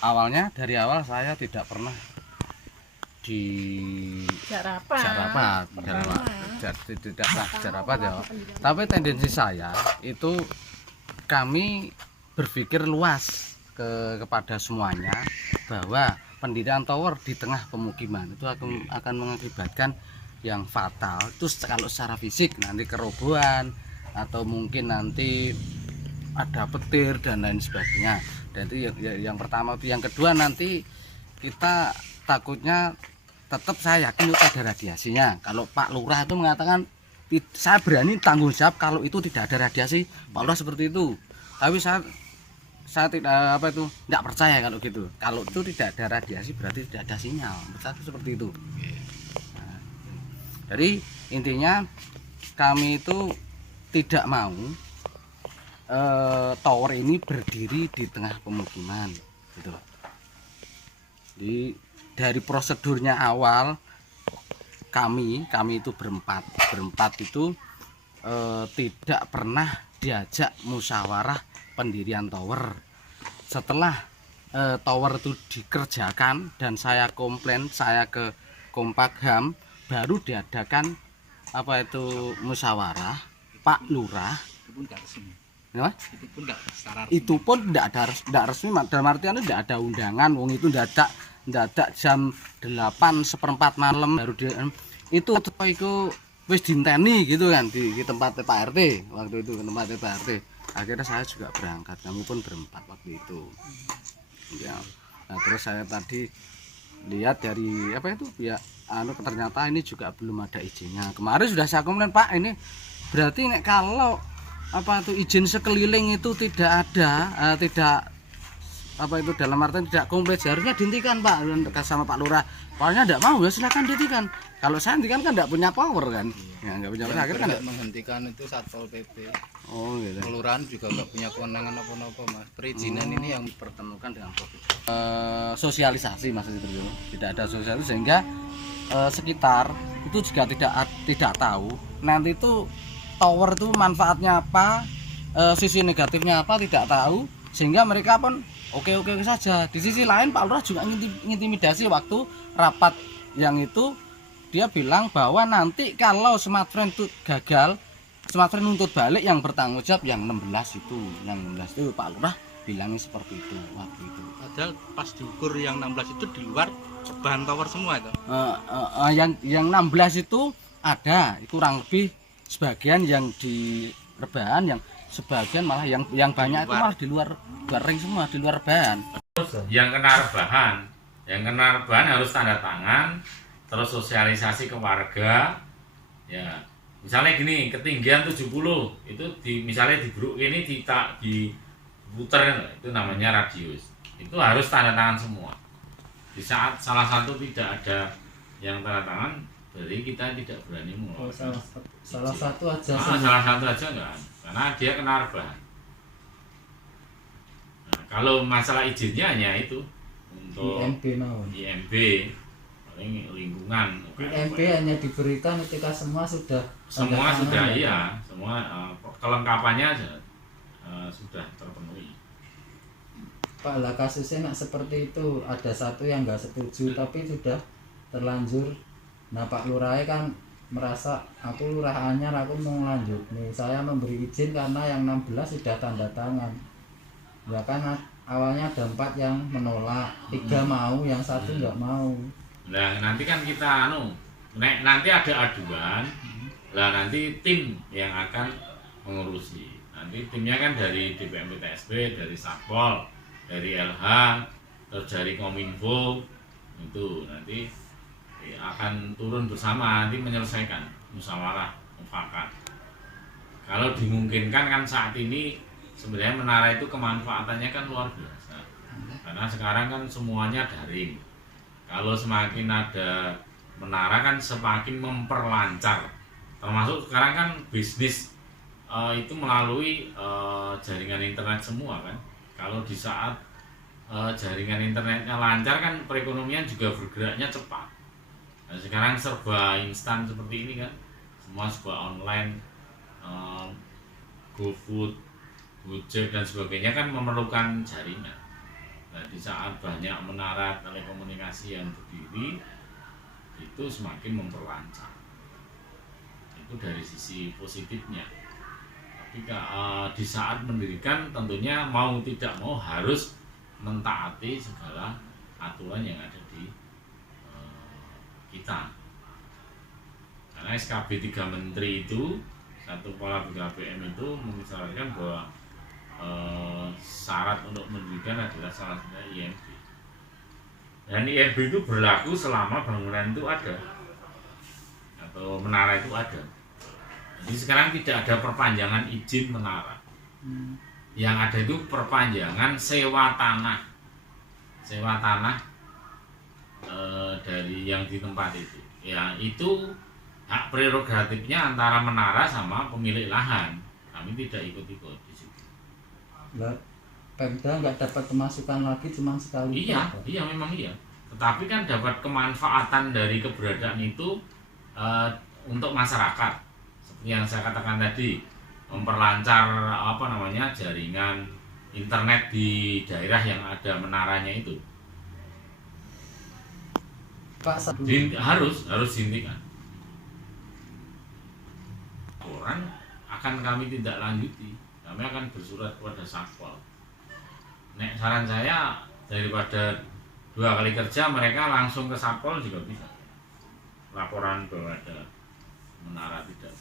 awalnya dari awal saya tidak pernah diajak rapat, ya. Tapi tendensi saya itu kami berpikir luas kepada semuanya bahwa pendirian tower di tengah pemukiman itu akan mengakibatkan yang fatal itu kalau secara fisik nanti kerobohan atau mungkin nanti ada petir dan lain sebagainya. Dan itu yang pertama. Itu yang kedua, nanti kita takutnya tetap, saya yakin itu ada radiasinya. Kalau Pak Lurah itu mengatakan saya berani tanggung jawab kalau itu tidak ada radiasi, Pak Lurah seperti itu. Tapi saya tidak tidak percaya kalau gitu. Kalau itu tidak ada radiasi berarti tidak ada sinyal. Berarti seperti itu. Nah, jadi intinya kami itu tidak mau tower ini berdiri di tengah pemukiman gitu. Jadi dari prosedurnya awal kami itu berempat itu tidak pernah diajak musyawarah pendirian tower. Setelah tower itu dikerjakan dan saya komplain, saya ke Kompagham, baru diadakan musyawarah Pak Lurah. Itu pun tidak resmi, dalam artian itu tidak ada undangan. Wong itu ndadak jam 8:15 malam baru itu wis dinteni gitu kan di tempat Pak RT waktu itu, ke tempat Pak RT. Akhirnya saya juga berangkat, kami pun berempat waktu itu ya. Nah, terus saya tadi lihat dari ternyata ini juga belum ada izinnya. Kemarin sudah saya komplain, Pak, ini berarti kalau izin sekeliling itu tidak ada, dalam artian tidak komplit, seharusnya dihentikan, Pak, sama Pak Lurah. Pokoknya tidak mau, ya silakan dihentikan. Kalau saya hentikan kan tidak punya power kan, ya nggak punya power. Akhirnya kan menghentikan itu Satpol PP. Oh gitu. Kelurahan juga nggak punya kewenangan apa-apa, Mas. Perizinan ini yang dipertemukan dengan Covid. Sosialisasi Mas itu, tidak ada sosialisasi sehingga sekitar itu juga tidak tahu nanti itu tower itu manfaatnya apa, sisi negatifnya apa tidak tahu, sehingga mereka pun oke saja. Di sisi lain Pak Lurah juga ngintimidasi waktu rapat yang itu, dia bilang bahwa nanti kalau Smartfren itu gagal, Smartfren nuntut balik, yang bertanggung jawab yang 16 itu. Yang 16 itu Pak Lurah bilangnya seperti itu waktu itu. Padahal pas diukur yang 16 itu di luar bahan tower semua itu. Yang 16 itu ada kurang lebih sebagian yang di rebahan, yang sebagian malah yang banyak itu malah di luar ring semua, di luar rebahan. Yang kena rebahan harus tanda tangan, terus sosialisasi ke warga. Ya, misalnya gini, ketinggian 70 itu misalnya di Bruk ini diputer, itu namanya radius. Itu harus tanda tangan semua. Di saat salah satu tidak ada yang tanda tangan, jadi kita tidak berani mulai. Salah satu aja enggak, karena dia kena rebahan. Nah, kalau masalah izinnya hanya itu untuk IMB paling lingkungan. IMB hanya diberikan ketika semua sudah iya, semua kelengkapannya sudah terpenuhi. Pak, lah kasusnya seperti itu, ada satu yang nggak setuju tapi sudah terlanjur. Nah, Pak Lurah kan merasa aku lurah anyar, aku mau lanjut nih, saya memberi izin karena yang 16 sudah tanda tangan. Ya kan awalnya ada 4 yang menolak, 3 mau, yang 1 nggak mau. Nah, nanti kan kita nanti ada aduan, lah nanti tim yang akan mengurusi. Nanti timnya kan dari DPM PTSB, dari Satpol, dari LH, terus dari Kominfo, itu nanti akan turun bersama nanti menyelesaikan musyawarah mufakat. Kalau dimungkinkan kan saat ini sebenarnya menara itu kemanfaatannya kan luar biasa, karena sekarang kan semuanya daring. Kalau semakin ada menara kan semakin memperlancar, termasuk sekarang kan bisnis itu melalui jaringan internet semua kan. Kalau di saat jaringan internetnya lancar kan perekonomian juga bergeraknya cepat. Nah, sekarang serba instan seperti ini kan, semua serba online, GoFood, Gojek dan sebagainya kan memerlukan jaringan. Nah, di saat banyak menara telekomunikasi yang berdiri, itu semakin memperlancar. Itu dari sisi positifnya. Tapi di saat mendirikan tentunya mau tidak mau harus mentaati segala aturan yang ada di kita. Karena SKB 3 Menteri itu, satu Kepala BKPM itu mengisyaratkan bahwa syarat untuk mendirikan adalah salah satunya IMB. Dan IMB itu berlaku selama bangunan itu ada atau menara itu ada. Jadi sekarang tidak ada perpanjangan izin menara. Yang ada itu perpanjangan sewa tanah. Sewa tanah dari yang di tempat itu. Ya itu hak prerogatifnya antara menara sama pemilik lahan. Kami tidak ikut-ikut di situ. Lah, Pemda nggak dapat pemasukan lagi cuma sekali. Iya, iya memang iya. Tetapi kan dapat kemanfaatan dari keberadaan itu untuk masyarakat. Seperti yang saya katakan tadi, memperlancar jaringan internet di daerah yang ada menaranya itu. Pak, Harus dihentikan. Laporan akan kami tidak lanjuti. Kami akan bersurat kepada Satpol. Nek saran saya, daripada 2 kali kerja mereka langsung ke Satpol juga bisa. Laporan bahwa ada menara tidak